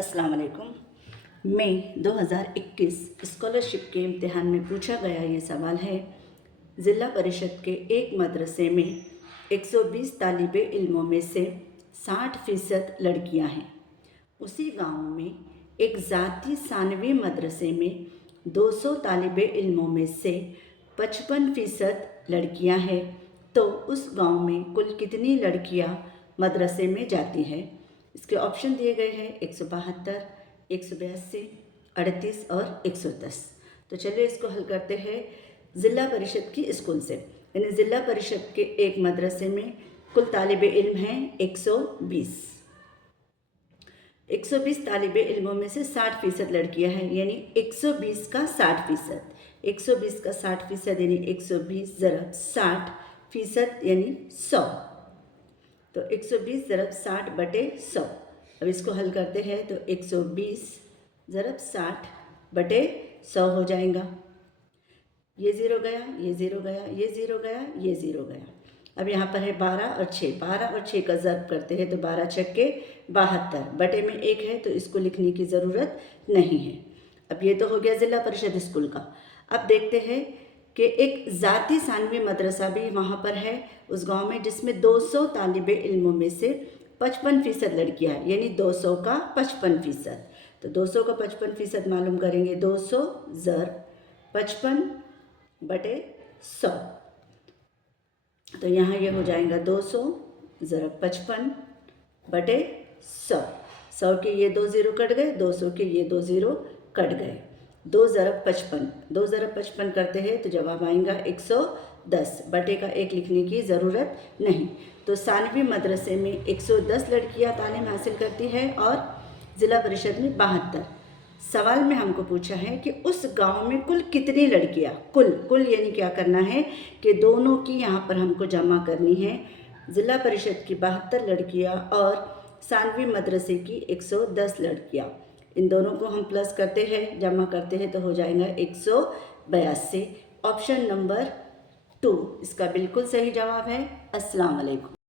अस्सलाम वालेकुम। मई 2021 स्कॉलरशिप के इम्तिहान में पूछा गया ये सवाल है, ज़िला परिषद के एक मदरसे में 120 तालिबे इल्मों में से 60% लड़कियां हैं। उसी गांव में एक ज़ाती सानवी मदरसे में 200 तालिबे इल्मों में से 55% लड़कियां हैं, तो उस गांव में कुल कितनी लड़कियां मदरसे में जाती हैं? इसके ऑप्शन दिए गए हैं 172, 182, 38 और 110। तो चलिए इसको हल करते हैं ज़िला परिषद की स्कूल से। यानी ज़िला परिषद के एक मदरसे में कुल तालिबे इल्म हैं 120। 120 तालिबे इल्मों में से 60% लड़कियां हैं, यानी 120 का 60%। 120 का 60% यानी 120 ज़रब 60% यानी 100। तो 120 ज़रब 60 बटे 100। अब इसको हल करते हैं तो 120 ज़रब 60 बटे 100 हो जाएगा। ये ज़ीरो गया, ये ज़ीरो गया, ये ज़ीरो गया, ये ज़ीरो गया। अब यहाँ पर है 12 और 6। 12 और 6 का ज़र्ब करते हैं तो 12 छक्के 72, बटे में 1 है तो इसको लिखने की ज़रूरत नहीं है। अब ये तो हो गया ज़िला परिषद स्कूल का। अब देखते हैं कि एक ज़ाती सानवी मदरसा भी वहाँ पर है उस गांव में, जिसमें 200 तालिबे इल्मों में से 55% लड़कियाँ हैं, यानी 200 का 55%। तो 200 का 55% मालूम करेंगे, 200 ज़रब 55 बटे 100। तो यहाँ ये हो जाएगा 200 ज़रब 55 बटे 100। 100 के ये 2 ज़ीरो कट गए, 200 के ये 2 ज़ीरो कट गए। 2 ज़रब 55, 2 ज़रब 55 करते हैं तो जवाब आएगा 110। बटे का 1 लिखने की ज़रूरत नहीं। तो सानवी मदरसे में 110 लड़कियां तालीम हासिल करती है और ज़िला परिषद में 72। सवाल में हमको पूछा है कि उस गांव में कुल कितनी लड़कियां, कुल यानी क्या करना है कि दोनों की यहाँ पर हमको जमा करनी है। ज़िला परिषद की 72 लड़कियां और सानवी मदरसे की 110 लड़कियां, इन दोनों को हम प्लस करते हैं, जमा करते हैं तो हो जाएगा 182। ऑप्शन नंबर 2 इसका बिल्कुल सही जवाब है। अस्सलाम वालेकुम।